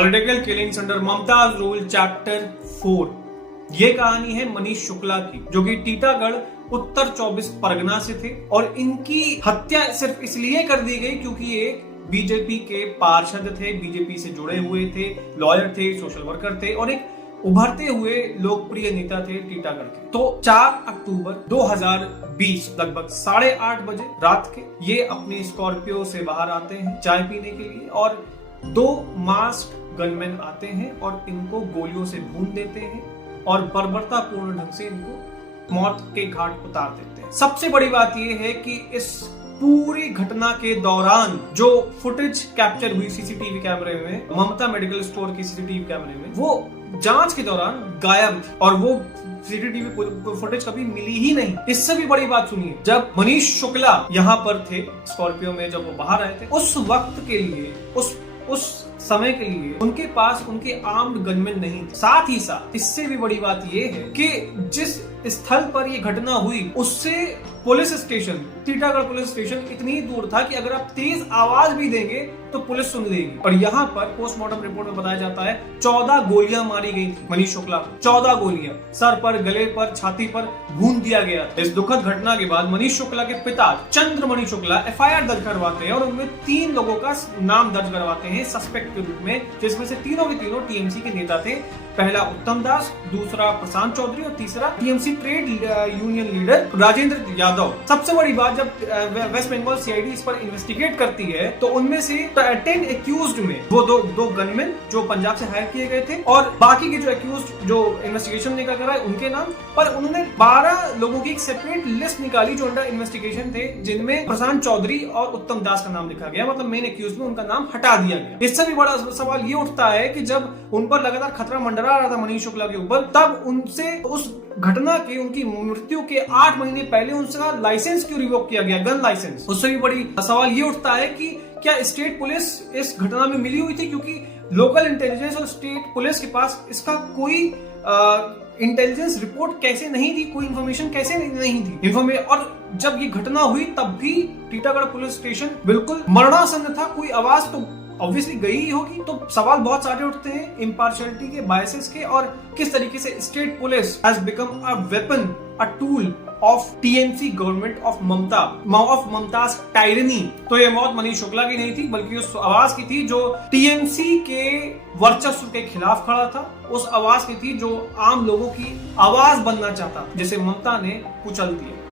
Political killings under Mumtaz rule chapter 4। ये कहानी है मनीष शुक्ला की, जो कि टीटागढ़ उत्तर 24 परगना से थे और इनकी हत्या सिर्फ इसलिए कर दी गई क्योंकि ये बीजेपी के पार्षद थे, बीजेपी से जुड़े हुए थे, लॉयर थे, सोशल वर्कर थे और एक उभरते हुए लोकप्रिय नेता थे टीटागढ़ के। तो 4 अक्टूबर 2020 लगभग 8:30 बजे रात के ये अपनी स्कॉर्पियो से बाहर आते हैं चाय पीने के लिए और 2 मास्क गनमैन आते हैं और इनको गोलियों से भून देते हैं और बर्बरतापूर्ण ढंग से इनको मौत के घाट उतार देते हैं। सबसे बड़ी बात यह है कि इस पूरी घटना के दौरान जो फुटेज कैप्चर हुई सीसीटीवी कैमरे में, ममता मेडिकल स्टोर की सीसीटीवी कैमरे में, वो जांच के दौरान गायब थी और वो सीसीटीवी फुटेज कभी मिली ही नहीं। इससे भी बड़ी बात सुनिए, जब मनीष शुक्ला यहाँ पर थे स्कॉर्पियो में, जब वो बाहर आए थे, उस वक्त के लिए उस समय के लिए उनके पास उनके आर्म्ड गनमैन नहीं थे। साथ ही साथ इससे भी बड़ी बात यह है कि जिस स्थल पर यह घटना हुई उससे police station, Titagarh police station इतनी दूर था कि अगर आप तेज आवाज भी देंगे तो पुलिस सुन लेगी। और यहाँ पर पोस्टमार्टम रिपोर्ट में बताया जाता है 14 गोलियां मारी गई थी मनीष शुक्ला को। 14 गोलियां सर पर, गले पर, छाती पर भून दिया गया। इस दुखद घटना के बाद मनीष शुक्ला के पिता चंद्रमणि शुक्ला एफआईआर दर्ज करवाते हैं और उनमें 3 लोगों का नाम दर्ज करवाते हैं सस्पेक्ट के रूप में, जिसमें से तीनों के तीनों टीएमसी के नेता थे। पहला उत्तम दास, दूसरा प्रशांत चौधरी और तीसरा TMC trade union leader Rajendra Yadav. सबसे बड़ी बात, जब वेस्ट बंगाल सीआईडी इस पर इन्वेस्टिगेट करती है तो उनमें से 10 एक्यूज्ड में वो दो गनमैन जो पंजाब से हायर किए गए थे और बाकी के जो एक्यूज्ड जो इन्वेस्टिगेशन निकल कर आए उनके नाम पर उन्होंने 12 लोगों की एक सेपरेट लिस्ट निकाली जो अंडर इन्वेस्टिगेशन थे, जिनमें प्रशांत चौधरी और उत्तम दास का नाम लिखा गया, मतलब मेन एक्यूज में उनका नाम हटा दिया गया। इससे भी बड़ा सवाल ये उठता है कि जब उन पर लगातार खतरा मंडरा रहा था मनीष शुक्ला के ऊपर, तब उनसे उस घटना के, उनकी मृत्यु के 8 महीने पहले उनका लाइसेंस क्यों रिवोक किया गया, गन लाइसेंस। उससे भी बड़ी सवाल ये उठता है कि क्या स्टेट पुलिस इस घटना में मिली हुई थी, क्योंकि लोकल इंटेलिजेंस और स्टेट पुलिस के पास इसका कोई इंटेलिजेंस रिपोर्ट कैसे नहीं थी, कोई इंफॉर्मेशन कैसे नहीं थी और जब ये घटना हुई तब भी टीटागढ़ पुलिस स्टेशन बिल्कुल मरणासन्न था, कोई आवाज तो ऑब्वियसली गई ही होगी। तो सवाल बहुत सारे उठते हैं इम्पार्शियलिटी के, बायसेस के और किस तरीके से state police has become a weapon, a tool of TMC government of Mumtaz tyranny. तो ये मौत मनीष शुक्ला की नहीं थी बल्कि उस आवाज की थी जो टीएमसी के वर्चस्व के खिलाफ खड़ा था, उस आवाज की थी जो आम लोगों की आवाज बनना चाहता, जिसे ममता ने कुचल दिया।